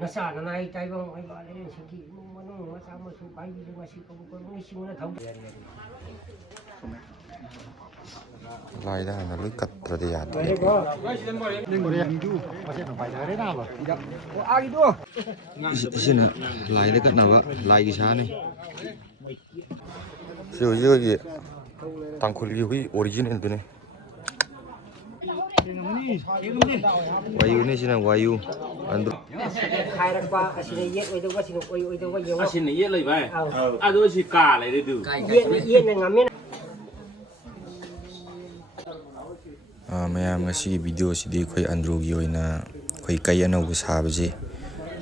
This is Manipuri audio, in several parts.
ꯅꯆꯥ ꯅꯅꯥꯏ ꯇꯥꯏꯕꯪ ꯑꯣꯏꯕ ꯂꯥꯏꯔꯦꯟꯁꯤꯡꯒꯤ ꯏꯃꯨꯡ ꯃꯅꯨꯡ ꯃꯆꯥ ꯃꯁꯨ ꯄꯥꯏꯕꯤꯗꯨ ꯉꯁꯤ ꯀꯕꯨꯀ ꯅꯨꯡꯁꯤꯡꯅ ꯊꯧ ꯂꯥꯏꯗ ꯍꯥꯟꯅ ꯂꯣꯏ ꯀꯠꯇ꯭ꯔꯗꯤ ꯌꯥꯗꯦ ꯁꯤꯅ ꯂꯥꯏꯗ ꯀꯠꯅꯕ ꯂꯥꯏꯒꯤ ꯁꯥꯅꯤ ꯁꯤ ꯍꯧꯖꯤꯛ ꯑꯩꯈꯣꯏꯒꯤ ꯇꯥꯡꯈꯨꯜꯒꯤ ꯍꯨꯏ ꯑꯣꯔꯤꯖꯤꯅꯦꯜꯗꯨꯅꯤ ꯋꯥꯌꯨꯅꯤ ꯁꯤꯅ ꯋꯥꯌꯨ ꯈꯥꯏꯔꯛꯄ ꯑꯁꯤꯅ ꯌꯦꯠ ꯑꯣꯏꯗꯧꯕ ꯑꯁꯤꯅ ꯑꯣꯏ ꯑꯣꯏꯗꯧꯕ ꯌꯦꯡꯉꯣ ꯑꯁꯤꯅ ꯌꯦꯠ ꯂꯩꯕ ꯑꯗꯨ ꯁꯤ ꯀꯥ ꯂꯩꯔꯦꯗꯨ ꯌꯦꯠꯅ ꯉꯝꯃꯦꯅ ꯃꯌꯥꯝ ꯉꯁꯤꯒꯤ ꯚꯤꯗꯤꯑꯣꯁꯤꯗꯤ ꯑꯩꯈꯣꯏ ꯑꯟꯗ꯭ꯔꯣꯒꯤ ꯑꯣꯏꯅ ꯑꯩꯈꯣꯏ ꯀꯩ ꯑꯅꯧꯕ ꯁꯥꯕꯁꯤ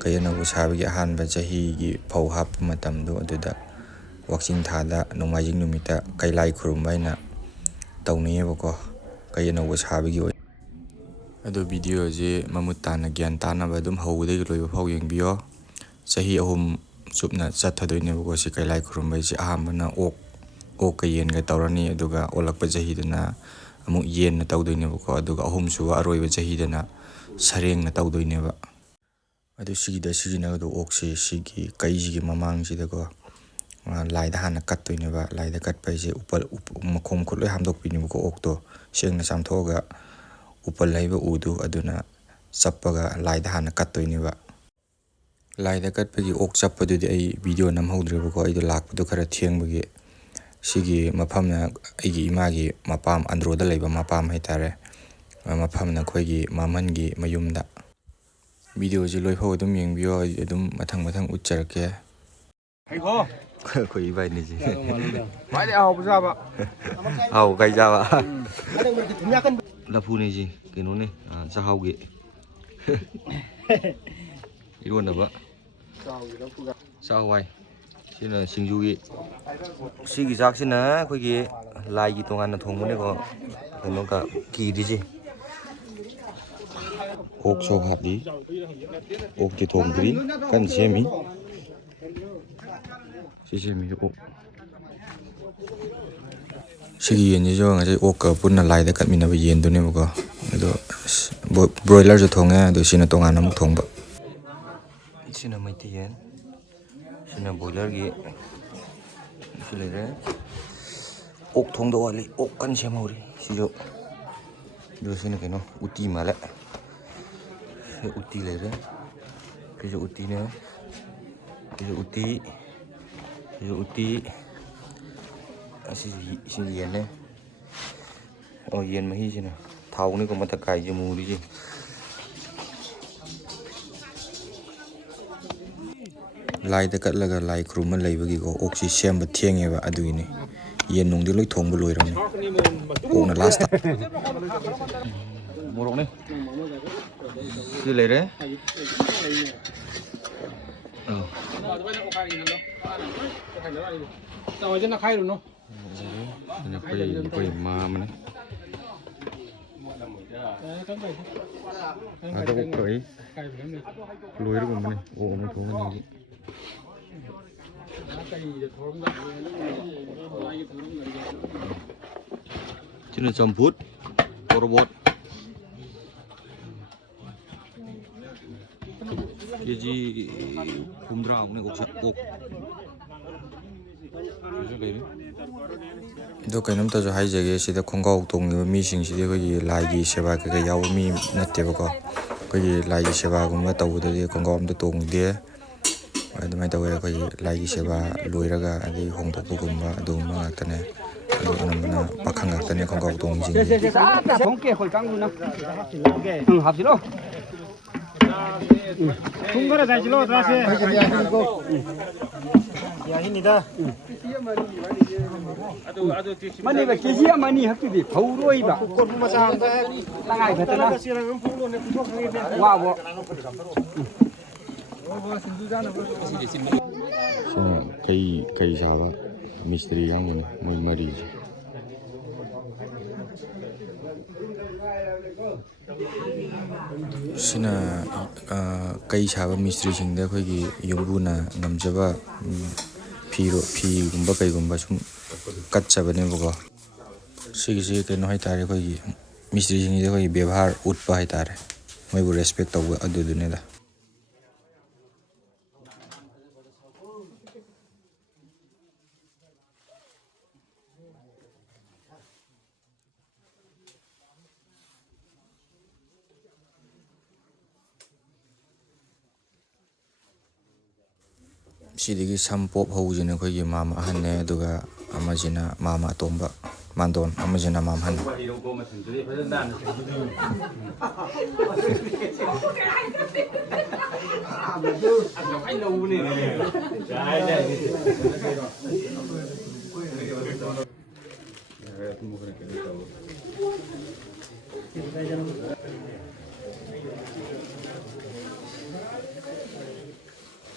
ꯀꯩ ꯑꯅꯧꯕ ꯁꯥꯕꯒꯤ ꯑꯍꯥꯟꯕ ꯆꯍꯤꯒꯤ ꯐꯧ ꯍꯥꯞꯄ ꯃꯇꯝꯗꯣ ꯑꯗꯨꯗ ꯋꯥꯛꯆꯤꯡ ꯊꯥꯗ ꯅꯣꯡꯃꯥꯏꯖꯤꯡ ꯅꯨꯃꯤꯠꯇ ꯀꯩꯂꯥꯏ ꯈꯨꯔꯨꯝꯕ ꯍꯥꯏꯅ ꯇꯧꯅꯩꯌꯦꯕꯀꯣ ꯀꯩ ꯑꯅꯧꯕ ꯁꯥꯕꯒꯤ ꯑꯣꯏꯅ ꯑꯗꯣ ꯚꯤꯗꯤꯑꯣꯁꯤ ꯃꯃꯨꯠ ꯇꯥꯅ ꯒ꯭ꯌꯥꯟ ꯇꯥꯅꯕ ꯑꯗꯨꯝ ꯍꯧꯕꯗꯒꯤ ꯂꯣꯏꯕ ꯐꯥꯎ ꯌꯦꯡꯕꯤꯌꯣ ꯆꯍꯤ 3 ꯆꯨꯞꯅ ꯆꯠꯊꯗꯣꯏꯅꯦꯕꯀꯣ ꯁꯤ ꯀꯩꯂꯥꯏ ꯈꯨꯔꯨꯝꯕꯩꯁꯤ ꯑꯍꯥꯟꯕꯅ ꯑꯣꯛꯀ ꯌꯦꯟꯒ ꯇꯧꯔꯅꯤ ꯑꯗꯨꯒ ꯑꯣꯜꯂꯛꯄ ꯆꯍꯤꯗꯅ ꯑꯃꯨꯛ ꯌꯦꯟꯅ ꯇꯧꯗꯣꯏꯅꯦꯕꯀꯣ ꯑꯗꯨꯒ 3ꯁꯨꯕ ꯑꯔꯣꯏꯕ ꯆꯍꯤꯗꯅ ꯁꯔꯦꯡꯅ ꯇꯧꯗꯣꯏꯅꯦꯕ ꯑꯗꯨ ꯁꯤꯒꯤꯗ ꯁꯤꯖꯤꯟꯅꯒꯗꯕ ꯑꯣꯛꯁꯤ ꯁꯤꯒꯤ ꯀꯩꯁꯤꯒꯤ ꯃꯃꯥꯡꯁꯤꯗꯀꯣ ꯂꯥꯏꯗ ꯍꯥꯟꯅ ꯀꯠꯇꯣꯏꯅꯦꯕ ꯂꯥꯏꯗ ꯀꯠꯄ ꯍꯥꯏꯁꯦ ꯃꯈꯣꯡ ꯃꯈꯨꯠ ꯂꯣꯏ ꯍꯥꯝꯗꯣꯛꯄꯤꯅꯦꯕꯀꯣ ꯑꯣꯛꯇꯣ ꯁꯦꯡꯅ ꯆꯥꯝꯊꯣꯛꯑꯒ ꯎꯄꯜ ꯂꯩꯕ ꯎꯗꯨ ꯑꯗꯨꯅ ꯆꯞꯄꯒ ꯂꯥꯏꯗ ꯍꯥꯟꯅ ꯀꯠꯇꯣꯏꯅꯦꯕ ꯂꯥꯏꯗ ꯀꯠꯄꯒꯤ ꯑꯣꯛ ꯆꯞꯄꯗꯨꯗꯤ ꯑꯩ ꯚꯤꯗꯤꯑꯣ ꯅꯝꯍꯧꯗ꯭ꯔꯦꯕꯀꯣ ꯑꯩꯗꯣ ꯂꯥꯛꯄꯗꯣ ꯈꯔ ꯊꯦꯡꯕꯒꯤ ꯁꯤꯒꯤ ꯃꯐꯝꯅ ꯑꯩꯒꯤ ꯏꯃꯥꯒꯤ ꯃꯄꯥꯝ ꯑꯟꯗ꯭ꯔꯣꯗ ꯂꯩꯕ ꯃꯄꯥꯝ ꯍꯥꯏꯇꯥꯔꯦ ꯃꯐꯝꯅ ꯑꯩꯈꯣꯏꯒꯤ ꯃꯥꯃꯟꯒꯤ ꯃꯌꯨꯝꯗ ꯚꯤꯗꯤꯑꯣꯁꯤ ꯂꯣꯏꯐꯥꯎ ꯑꯗꯨꯝ ꯌꯦꯡꯕꯤꯌꯣ ꯑꯩ ꯑꯗꯨꯝ ꯃꯊꯪ ꯑꯨꯠꯆꯔꯛꯀꯦ ꯑꯩꯈꯣꯏ ꯏꯕꯥꯏꯅꯤꯁꯤ ꯈ꯭ꯋꯥꯏꯗꯩ ꯑꯍꯥꯎꯕ ꯆꯥꯕ ꯍꯥꯎ ꯀꯩ ꯆꯥꯕ ꯂꯐꯨꯅꯤꯁꯤ ꯀꯩꯅꯣꯅꯤ ꯆꯥꯛꯍꯥꯎꯒꯤ ꯏꯔꯣꯟꯅꯕ ꯆꯥꯛꯍꯋꯥꯏ ꯁꯤꯅ ꯁꯤꯡꯖꯨꯒꯤ ꯁꯤꯒꯤ ꯆꯥꯛꯁꯤꯅ ꯑꯩꯈꯣꯏꯒꯤ ꯂꯥꯏꯒꯤ ꯇꯣꯉꯥꯟꯅ ꯊꯣꯡꯕꯅꯦꯀꯣ ꯀꯩꯅꯣꯒ ꯀꯤꯔꯤꯁꯦ ꯑꯣꯛ ꯁꯣꯛ ꯍꯥꯞꯄꯤ ꯑꯣꯛꯇꯤ ꯊꯣꯡꯗ꯭ꯔꯤ ꯀꯟꯅ ꯁꯦꯝꯃꯤ ꯁꯤ ꯁꯦꯝꯃꯤꯁꯦ ꯑꯣꯛ ꯁꯤꯒꯤ ꯌꯦꯟꯁꯤꯁꯨ ꯉꯁꯥꯏ ꯑꯣꯛꯀ ꯄꯨꯟꯅ ꯂꯥꯏꯗ ꯀꯠꯃꯤꯟꯅꯕ ꯌꯦꯟꯗꯨꯅꯦꯕꯀꯣ ꯑꯗꯣ ꯕ꯭ꯔꯣꯏꯂꯔꯁꯨ ꯊꯣꯡꯉꯦ ꯑꯗꯣ ꯁꯤꯅ ꯇꯣꯉꯥꯟꯅ ꯑꯃꯨꯛ ꯊꯣꯡꯕ ꯁꯤꯅ ꯃꯩꯇꯩ ꯌꯦꯟ ꯁꯤꯅ ꯕꯣꯏꯂꯔꯒꯤ ꯁꯤ ꯂꯩꯔꯦ ꯑꯣꯛ ꯊꯣꯡꯗ ꯋꯥꯠꯂꯤ ꯑꯣꯛ ꯀꯟꯅ ꯁꯦꯝꯍꯧꯔꯤ ꯁꯤꯁꯨ ꯑꯗꯨ ꯁꯤꯅ ꯀꯩꯅꯣ ꯎꯇꯤ ꯃꯥꯜꯂꯦ ꯁꯤ ꯎꯇꯤ ꯂꯩꯔꯦ ꯁꯤꯁꯨ ꯎꯇꯤꯅꯦ ꯁꯤꯁꯨ ꯎꯇꯤ ꯁꯤꯁꯨ ꯎꯇꯤ ꯑꯁꯤꯁꯨ ꯌꯦꯟꯅꯦ ꯌꯦꯟ ꯃꯍꯤꯁꯤꯅ ꯊꯥꯎꯅꯤꯀꯣ ꯃꯊꯛ ꯀꯥꯏꯁꯦ ꯃꯨꯔꯤꯁꯦ ꯂꯥꯏꯗ ꯀꯠꯂꯒ ꯂꯥꯏ ꯈꯨꯔꯨꯝꯕ ꯂꯩꯕꯒꯤꯀꯣ ꯑꯣꯛꯁꯤ ꯁꯦꯝꯕ ꯊꯦꯡꯉꯦꯕ ꯑꯗꯨꯒꯤꯅꯤ ꯌꯦꯟ ꯅꯨꯡꯗꯤ ꯂꯣꯏ ꯊꯣꯡꯕ ꯂꯣꯏꯔꯕꯅꯤ ꯑꯣꯛꯅ ꯂꯥꯁꯇ ꯃꯣꯔꯣꯛꯅꯦ ꯁꯤ ꯂꯩꯔꯦ ꯑꯩꯈꯣꯏ ꯃꯥꯝꯃꯅꯦ ꯑꯗ ꯑꯣꯛ ꯀꯛꯏ ꯂꯣꯏꯔꯒꯨꯝꯕꯅꯤ ꯑꯣꯛ ꯑꯃ ꯊꯣꯡꯒꯅꯤ sini jambut torobot keji kumdrang nih ok ꯑꯗꯣ ꯀꯩꯅꯣꯝꯇꯁꯨ ꯍꯥꯏꯖꯒꯦ ꯁꯤꯗ ꯈꯣꯡꯒꯥꯎ ꯇꯣꯡꯉꯤꯕ ꯃꯤꯁꯤꯡꯁꯤꯗꯤ ꯑꯩꯈꯣꯏꯒꯤ ꯂꯥꯏꯒꯤ ꯁꯦꯕꯥ ꯀꯩꯀꯥ ꯌꯥꯎꯕ ꯃꯤ ꯅꯠꯇꯦꯕꯀꯣ ꯑꯩꯈꯣꯏꯒꯤ ꯂꯥꯏꯒꯤ ꯁꯦꯕꯥꯒꯨꯝꯕ ꯇꯧꯕꯗꯗꯤ ꯈꯣꯡꯒꯥꯎ ꯑꯝꯇ ꯇꯣꯡꯗꯦ ꯑꯗꯨꯃꯥꯏꯅ ꯇꯧꯋꯦ ꯑꯩꯈꯣꯏꯒꯤ ꯂꯥꯏꯒꯤ ꯁꯦꯕꯥ ꯂꯣꯏꯔꯒ ꯑꯗꯩ ꯍꯣꯡꯗꯣꯛꯄꯒꯨꯝꯕ ꯑꯗꯨꯒꯨꯝꯕ ꯉꯥꯛꯇꯅꯦ ꯑꯗꯨ ꯑꯅꯝꯕꯅ ꯄꯥꯈꯪ ꯉꯥꯛꯇꯅꯦ ꯈꯣꯡꯒꯥꯎ ꯇꯣꯡꯉꯤꯁꯤꯡꯁꯦ 퉁거라 다질러 다시 야히니다 만이가 계지야 많이 학교디 더우로이바 꽃 마사한다 땅아이 같잖아 와워 kay saba mistri yang ini muy mari sina kay saba mistri singda ꯑꯩꯈꯣꯏꯒꯤ ꯌꯨꯝꯕꯨꯅ ꯉꯝꯖꯕ ꯐꯤꯒꯨꯝꯕ ꯀꯩꯒꯨꯝꯕ ꯁꯨꯝ ꯀꯠꯆꯕꯅꯦꯕꯀꯣ ꯁꯤꯒꯤꯁꯤ ꯀꯩꯅꯣ ꯍꯥꯏꯇꯥꯔꯦ ꯑꯩꯈꯣꯏꯒꯤ ꯃꯤꯁꯇ꯭ꯔꯤꯁꯤꯡꯁꯤꯗ ꯑꯩꯈꯣꯏꯒꯤ ꯕꯦꯕꯥꯔ ꯎꯠꯄ ꯍꯥꯏꯇꯥꯔꯦ ꯃꯣꯏꯕꯨ ꯔꯦꯁꯄꯦꯛ ꯇꯧꯕ ꯑꯗꯨꯗꯨꯅꯤꯗ ꯁꯤꯗꯒꯤ ꯁꯝ ꯄꯣꯞ ꯍꯧꯕꯁꯤꯅ ꯑꯩꯈꯣꯏꯒꯤ ꯃꯥꯝꯃ ꯑꯍꯟꯅꯦ ꯑꯗꯨꯒ ꯑꯃꯁꯤꯅ ꯃꯥꯝꯃ ꯑꯇꯣꯝꯕ ꯃꯥꯟꯗꯣꯟ ꯑꯃꯁꯤꯅ ꯃꯥꯝꯃ ꯑꯍꯟ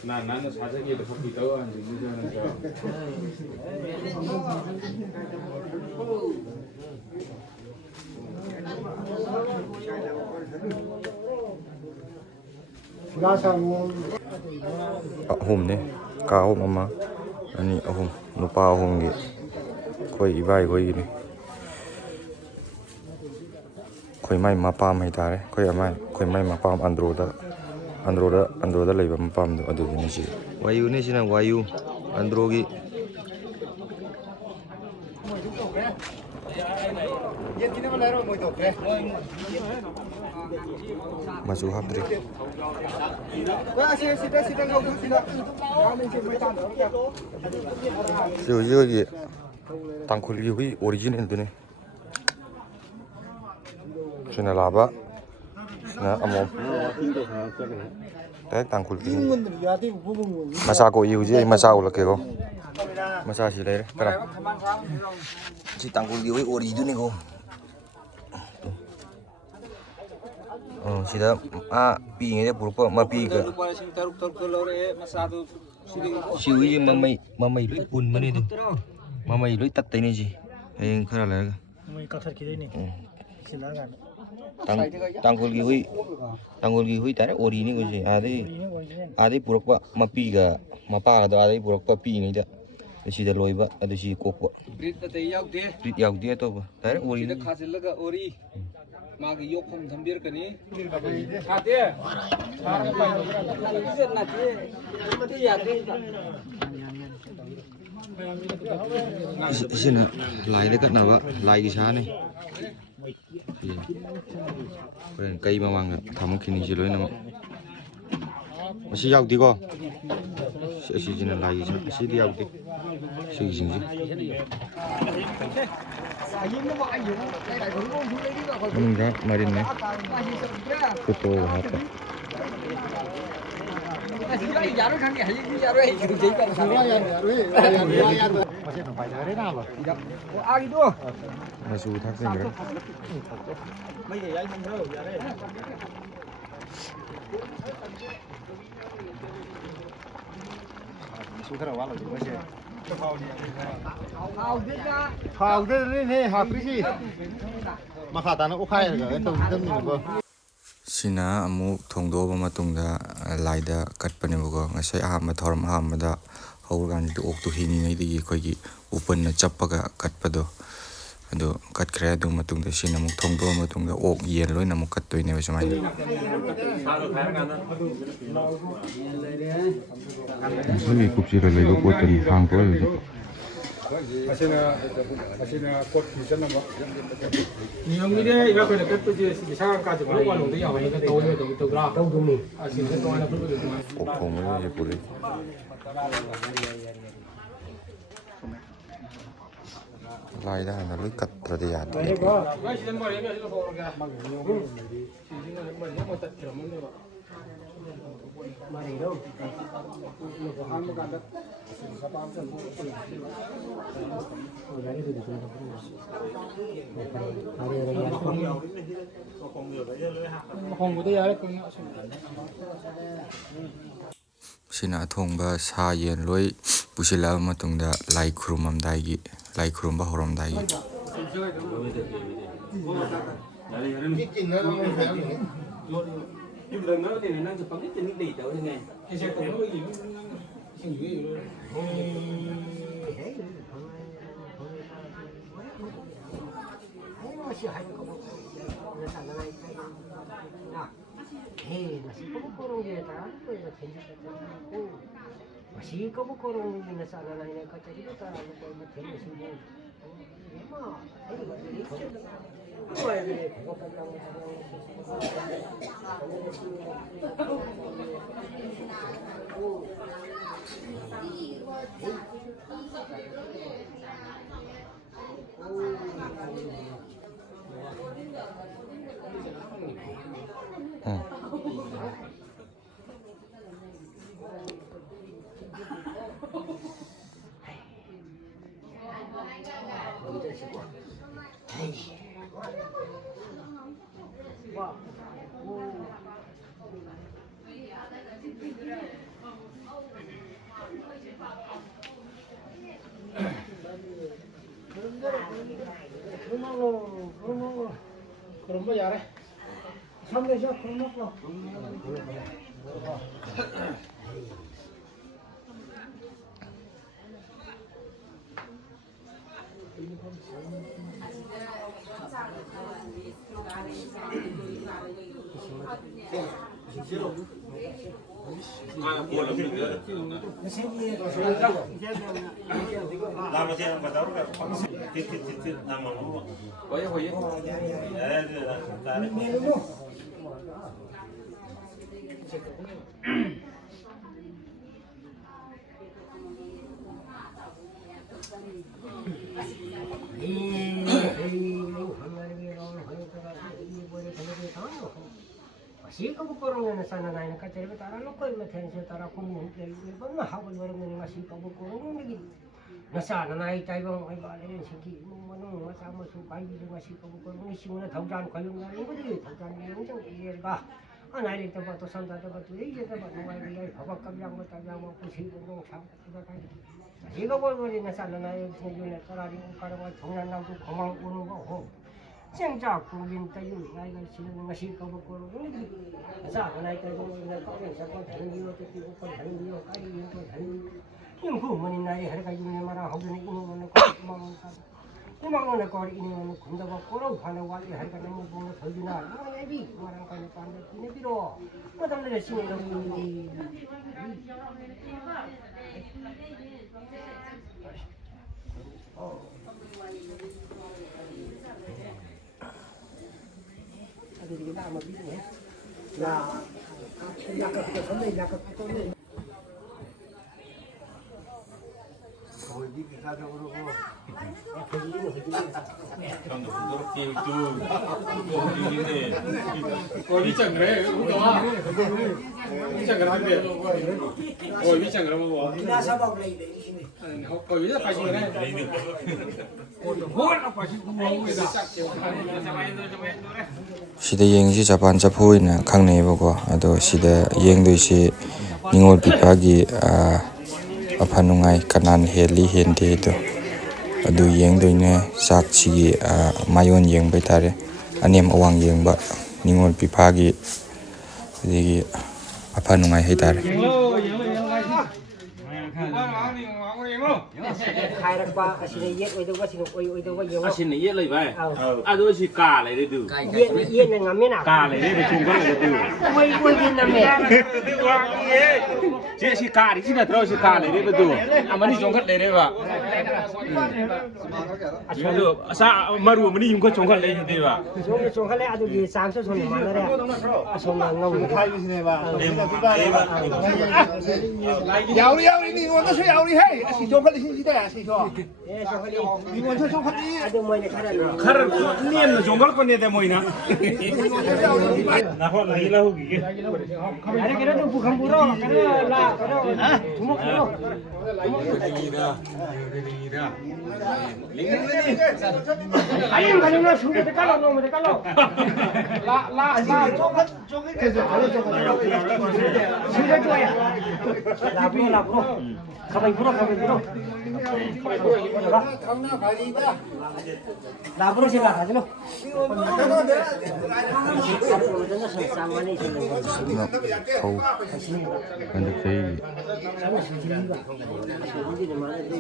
나는 사정이 더 비싸고 안 되는 ahumne ka ahum ama ani ahum nupa ahumgi khoi ibai khoi gini khoi mai mapam hai tare khoi amai khoi mai mapam androda leiba mapam do adu ni si wayu ni sina wayu androgi masu hapdri 여기 땅굴기 hui 오리지널 드네. 신나 라바. 신나 아모. 딱 땅굴기. 마사고 이우지 마사고 럭게고. 마사시 레. 그래. 지 땅굴기 hui 오리지널이고. 시다 삐잉에 부르고 마삐가 시우지 마마이 루이 운만이도 마마이 루이 땄다니지 엥 그러라 마마이 까터키데니 땅골기 후이 따라 오리니 거지 아디 부르고 마삐가 마빠가도 아디 부르고 삐잉이다 시다 로이바 아디시 kokwa rit yaudde to 따라 오리니 खाजिल्लगा ओरी मागी योखम धंबीर कनी isina laida katnaba laigi sane kren kai mamanga thamukini ji loina masi yaudi ko si jina laigi sa si di yaudi si jingi Enggak, marinnya. Kutu apa? Masuk thác gì nữa? Sina amuk thongdoba matungda laida katpanebugo ngasai ahamba thoram ahambada hawgan du ok tu hingi digi khoigi upanna chappaga katpado ado katkre adu matungda sina amuk thongdoba matungda ok yen loina amuk kattoine ba samai Sami kupsira leigo potani hangko 아시나 꽃 비잖아 뭐. 니형이래 이거 그래 끝부지 상한까지 물어봐놓는데 야 이거 도움이 되더라. 도움이. 아시는 거 하나 불러줘. 옥통을 이제 보래. 라이다 하나 를 깎더라도 야 돼. Sina thongba sa yen loi pusila matungda lai khurumamdaigi lai khurumba horomdaigi masih kamu korong ini sana lainnya kata dia tak ada kau mati semua. 그런 거 잘해. 선배죠? 그럼 먹고. Sikapukkurung sana na nakatira tara lokal matensya tara kumun ibang mahawal warang nga sikapukkurung lagi nasana na tayo ay balen siki mo manong masama supay nga sikapukkurung ni simula thawjan khayung na rin budi thawjan yung jang iyer anay ito ba to santa to ba to iya to ba mo ay habak kabyang mata mo pusibong sang ka kay sikapukkurung nasana na yung sinyo tara rin karawa thongnan na ko khomang uno ho 진짜 국민 때문에 나이가 지는 것이 거북거로 자 나이 때문에 나 거기 자꾸 다른 이유 어떻게 고 다른 이유 까리 이유 다른 이유 부모님 나이 하루가 이내 말아 하고는 이놈은 구멍을 거리 이놈은 군다가 꼬로 하는 와리 하루가 너무 보고 더지나 이거 애비 말한 거는 반대 이내 비로 어떤 신이 너무 Jadi kita amat bingung ya. Nah, kita sampai nak kita ni. Kalau di kita ada orang 거기 장그래. 우리가 장그래. 거기 장그래 뭐. Kita sabak lagi deh di sini. 거기 다 빠지네. sida yengsi Japan chaphui na khangnei bako ado sida yengdoisi ningol pipagi aphanungai kanan heli hende do adu yengdoine sak sigi mayon yengbai tare anem awang yengba ningol pipagi digi aphanungai hai tare khai ra qua asini yết oi đâu có nhiều xin này yết lấy vậy đôi chỉ cả lại đây từ yết này ngắm thế nào cả lại đây để chung con lại từ quay bên nam mẹ chị chỉ cả thì chỉ là thôi chỉ cả lại đây từ mà đi chung con lại đây vậy được sao mà rồi mà đi chung con chung con lại đây vậy chung con lại aduh di samsa chung mana deh chung ngau khai di sini ba有你我都是有你嘿，是做乜你先知得啊？是做，你我做乜嘢？ aduh mau ni kada ni खर नियम ना जंगल को नहीं दे मोई ना ना हो लगी ला होगी के ada kira tu bukan buro kada lah kada cuma kada ayam kalau nak sudah dekat lo la sudah tu ya la bro khabai bro la bro sila aja lo sama ni khâu kan được thấy sama sendiri ba sendiri di mana tu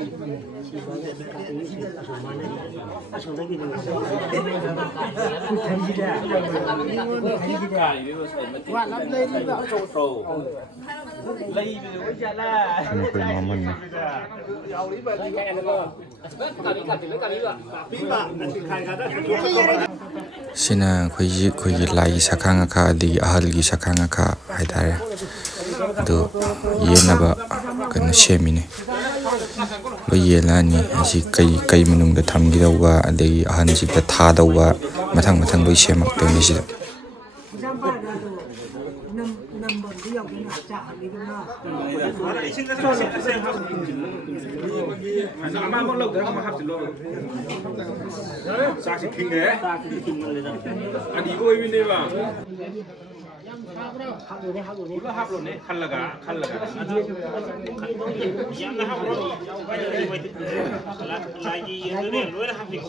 si banyak dekat ini mana asal lagi ni tadi dah wah lắm lên đi vào trâu trâu lấy bây giờ là nó phải ngon mình sina khoi lai sakhang kha di ahal gi sakhang kha ꯍꯥꯏꯇꯥꯔꯦ ꯑꯗꯨ ꯌꯦꯟꯅꯕ ꯀꯩꯅꯣ ꯁꯦꯝꯃꯤꯅꯤ ꯂꯣꯏ ꯌꯦꯜꯂꯛꯑꯅꯤ ꯑꯁꯤ ꯀꯩ ꯃꯅꯨꯡꯗ ꯊꯝꯈꯤꯗꯧꯕ ꯑꯗꯒꯤ ꯑꯍꯟꯁꯤꯗ ꯊꯥꯗꯧꯕ ꯃꯊꯪ ꯃꯊꯪ ꯂꯣꯏ ꯁꯦꯝꯃꯛꯇꯣꯏꯅꯤ ꯁꯤꯗ ꯑꯃꯃꯛ ꯂꯧꯗ꯭ꯔꯒ ꯑꯃ ꯍꯥꯞꯆꯤꯜꯂꯣ ꯆꯥꯛꯁꯤ ꯈꯤꯡꯉꯦ ꯑꯅꯤ ꯑꯣꯏꯕꯅꯦꯕ 이거 하블로네 칼라가 ꯌꯥꯝꯅ ꯍꯥꯞꯄ꯭ꯔꯣ ꯂꯥꯏꯒꯤ ꯌꯦꯟꯗꯨꯅꯦ ꯂꯣꯏꯅ ꯍꯥꯞꯄꯤꯀꯣ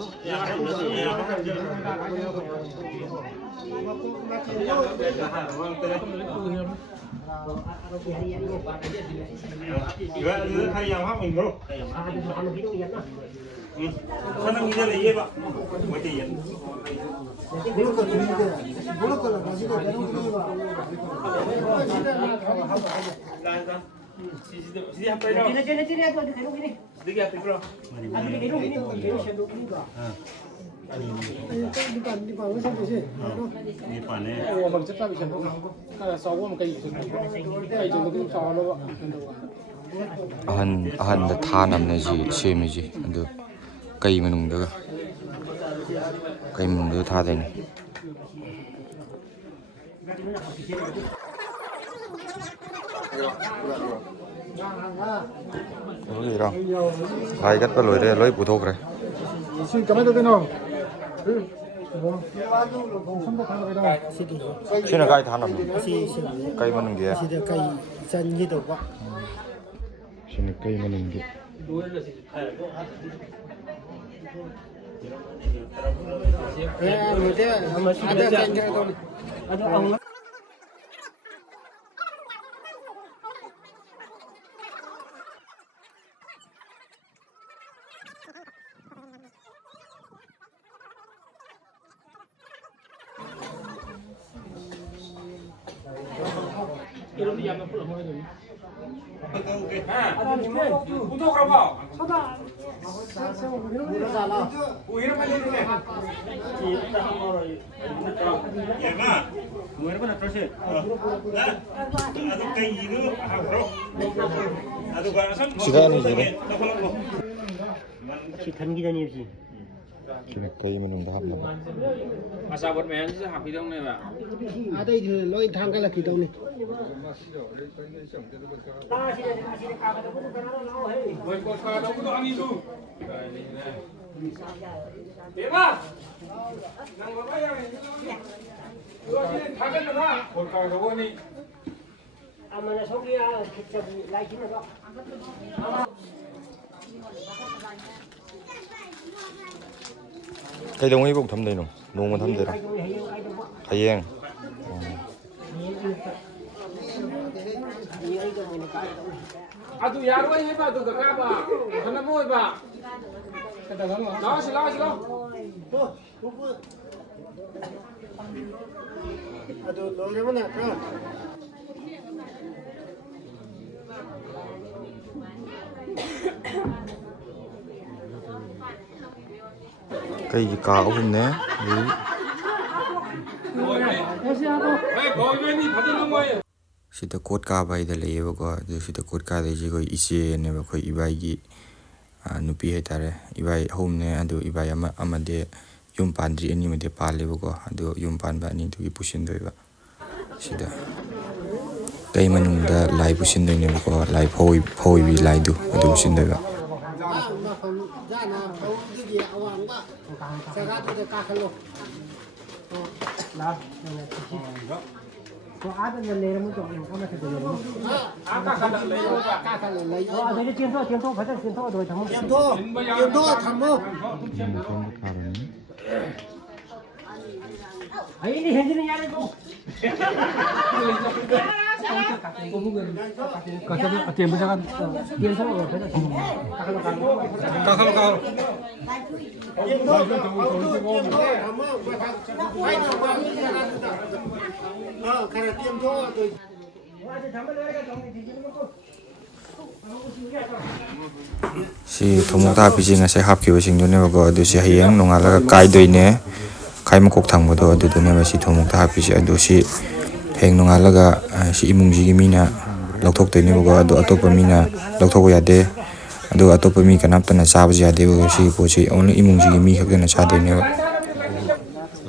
이거 칼이 양 하면 이거 사장님들 얘기해봐 뭐지 얘 Sini apa ini? Sini apa ini? Sedikit apa itu? ꯑꯍꯟꯗ ꯊꯥꯅꯕꯅꯦ ꯁꯦꯝꯃꯤꯁꯤ ꯑꯗꯨ ꯀꯩ ꯃꯅꯨꯡꯗ ꯊꯥꯗꯣꯏꯅꯤ 여기랑 라이 갖다 놓으래 라이 부도그래 시 그만 되노 시는 가이 다 남는 가이 많은 게 시대 가이 전기도 봐 시는 가이 많은 게 이런 양은 풀어 먹어야 돼. 부도 그러봐. 서다. 이런 말 해도 돼. 얘가 뭐라고 나타시 나도 cây 하고 나도 가서 시간이 지금 전기전이지 시는 가이 많은 거 합니다 아사 버면 sẽ học cái đông này là ở đây thì lối thang cái là kỳ đâu này với con pha đâu có ăn đi du để mà nằm vào đây này rồi thang cái đó con pha đâu đi 아마나 속이야 저기 라이트는 거 cái đồng ý cũng thấm đầy nồng nồng mà thấm đầy rồi thầy em 아두 야로이 해봐 두 가봐 하나 뭐 해봐 나와시 아도 너네만 할까 cây cà 없네 sida kot ka bai da leyeba ko du sida kot ka de ji ko ise ne ba ko ibai nupi hetare ibai homne adu ibai amade yum pandri ani made paleba ko adu yum panba ani du pusin doiba sida kai manungda lai pusin doine ko lai phoi bi lai du adu pusin doiba có áp lên lấy nó chọn có mà thực hiện nó 아까 가다 레이로 cá khăn lấy ở đây chiến thua phải chiến thua rồi thằng chiến thua thằng mơ ấy đi hiện trên nhà đây cô có cho tiền bây giờ chiến thua rồi phải là cao si thomokta piji nga se hap ki wasing dune ba adu si hayang nongala kai doine kai makok thang bodo adu dune ba si thomokta piji adu si ꯍꯌꯦꯡ ꯅꯣꯡꯉꯥꯜꯂꯒ ꯁꯤ ꯏꯃꯨꯡꯁꯤꯒꯤ ꯃꯤꯅ ꯂꯧꯊꯣꯛꯇꯣꯏꯅꯦꯕꯀꯣ ꯑꯗꯣ ꯑꯇꯣꯞꯄ ꯃꯤꯅ ꯂꯧꯊꯣꯛꯄ ꯌꯥꯗꯦ ꯑꯗꯨꯒ ꯑꯇꯣꯞꯄ ꯃꯤ ꯀꯅꯥꯝꯇꯅ ꯆꯥꯕꯁꯨ ꯌꯥꯗꯦꯕ ꯁꯤꯒꯤ ꯄꯣꯠꯁꯤ ꯑꯣꯟꯂꯤ ꯏꯃꯨꯡꯁꯤꯒꯤ ꯃꯤ ꯈꯛꯇꯅ ꯆꯥꯗꯣꯏꯅꯦꯕ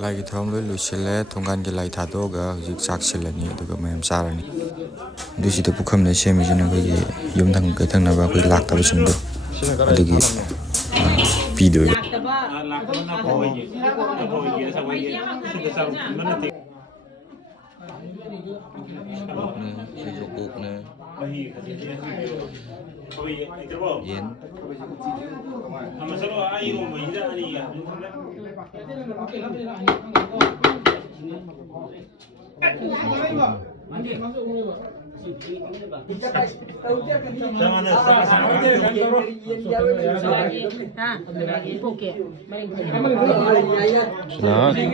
ꯂꯥꯏꯒꯤ ꯊꯧꯔꯝ ꯂꯣꯏ ꯂꯣꯏꯁꯤꯜꯂꯦ ꯊꯣꯡꯒꯥꯟꯒꯤ ꯂꯥꯏ ꯊꯥꯗꯣꯛꯑꯒ ꯍꯧꯖꯤꯛ ꯆꯥꯛ ꯁꯤꯜꯂꯅꯤ ꯑꯗꯨꯒ ꯃꯌꯥꯝ ꯆꯥꯔꯅꯤ ꯑꯗꯨꯁꯤꯗ ꯄꯨꯈꯝꯗ ꯁꯦꯝꯃꯤꯁꯤꯅ ꯑꯩꯈꯣꯏꯒꯤ ꯌꯨꯝꯊꯪ ꯀꯩꯊꯪꯅꯕ ꯑꯩꯈꯣꯏ ꯂꯥꯛꯇꯕꯁꯤꯡꯗꯣ ꯑꯗꯨꯒꯤ ꯄꯤꯗꯣꯏꯕ ꯌꯦꯟ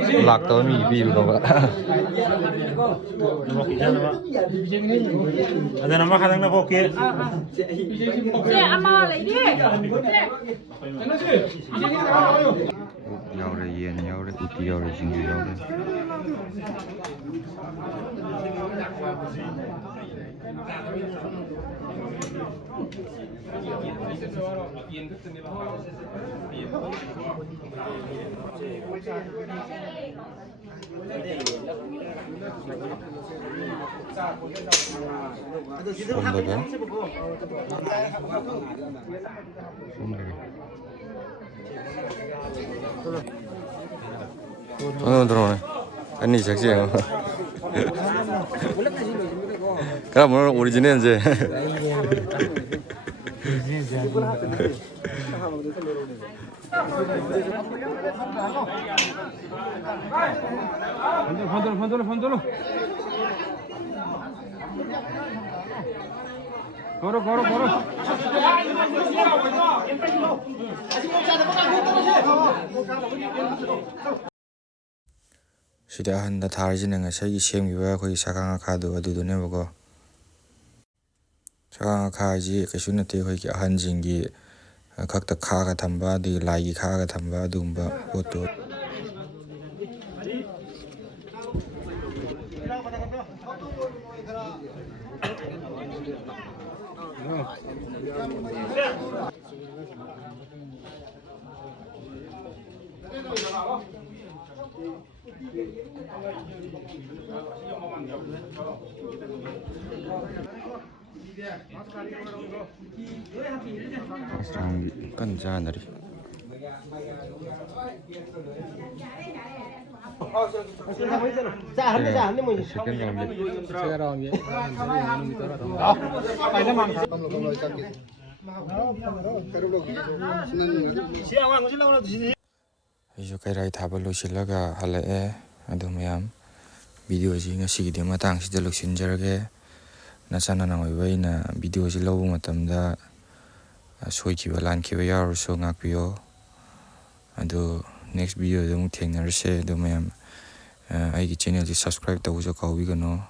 sila laktaw mi biru ba ada nama kadang na koke yaure yen yaure uti yaure jingi yaure 들어오네. 아니 작지야. 그럼 오늘 오리지널 이제. 번들어. 걸어. ꯁꯤꯗ ꯑꯍꯟꯗ ꯊꯥꯔꯤꯁꯤꯅ ꯉꯁꯥꯏꯒꯤ ꯁꯦꯝꯈꯤꯕ ꯑꯩꯈꯣꯏꯒꯤ ꯁꯥꯀꯥꯡ ꯉꯥꯈꯥꯗꯣ ꯑꯗꯨꯗꯨꯅꯦꯕꯀꯣ ꯁꯥꯀꯥꯡ ꯉꯥꯈꯥ ꯍꯥꯏꯁꯤ ꯀꯩꯁꯨ ꯅꯠꯇꯦ ꯑꯩꯈꯣꯏꯒꯤ ꯑꯍꯟꯁꯤꯡꯒꯤ ꯈꯛꯇ ꯈꯥꯛꯑꯒ ꯊꯝꯕ ꯑꯗꯒꯤ ꯂꯥꯏꯒꯤ ꯈꯥꯛꯑꯒ ꯊꯝꯕ ꯑꯗꯨꯒꯨꯝꯕ ꯄꯣꯠꯇꯣ ꯀꯟꯅ ꯆꯥꯅꯔꯤ ꯑꯩꯁꯨ ꯀꯩꯔꯥꯏ ꯊꯥꯕ ꯂꯣꯏꯁꯤꯜꯂꯒ ꯍꯜꯂꯛꯑꯦ ꯑꯗꯨ ꯃꯌꯥꯝ ꯚꯤꯗꯤꯑꯣꯁꯤ ꯉꯁꯤꯒꯤꯗꯤ ꯃꯇꯥꯡꯁꯤꯗ ꯂꯣꯏꯁꯤꯟꯖꯔꯒꯦ ꯅꯆꯥ ꯅꯅꯥꯎ ꯑꯣꯏꯕ ꯑꯩꯅ ꯚꯤꯗꯤꯑꯣꯁꯤ ꯂꯧꯕ ꯃꯇꯝꯗ ꯁꯣꯏꯈꯤꯕ ꯂꯥꯟꯈꯤꯕ ꯌꯥꯎꯔꯁꯨ ꯉꯥꯛꯄꯤꯌꯣ ꯑꯗꯨ ꯅꯦꯛꯁ ꯚꯤꯗꯤꯑꯣꯗ ꯑꯃꯨꯛ ꯊꯦꯡꯅꯔꯁꯦ ꯑꯗꯨ ꯃꯌꯥꯝ ꯑꯩꯒꯤ ꯆꯦꯅꯦꯜꯁꯤ ꯁꯕꯁꯀ꯭ꯔꯥꯏꯕ ꯇꯧꯕꯁꯨ ꯀꯥꯎꯕꯤꯒꯅꯨ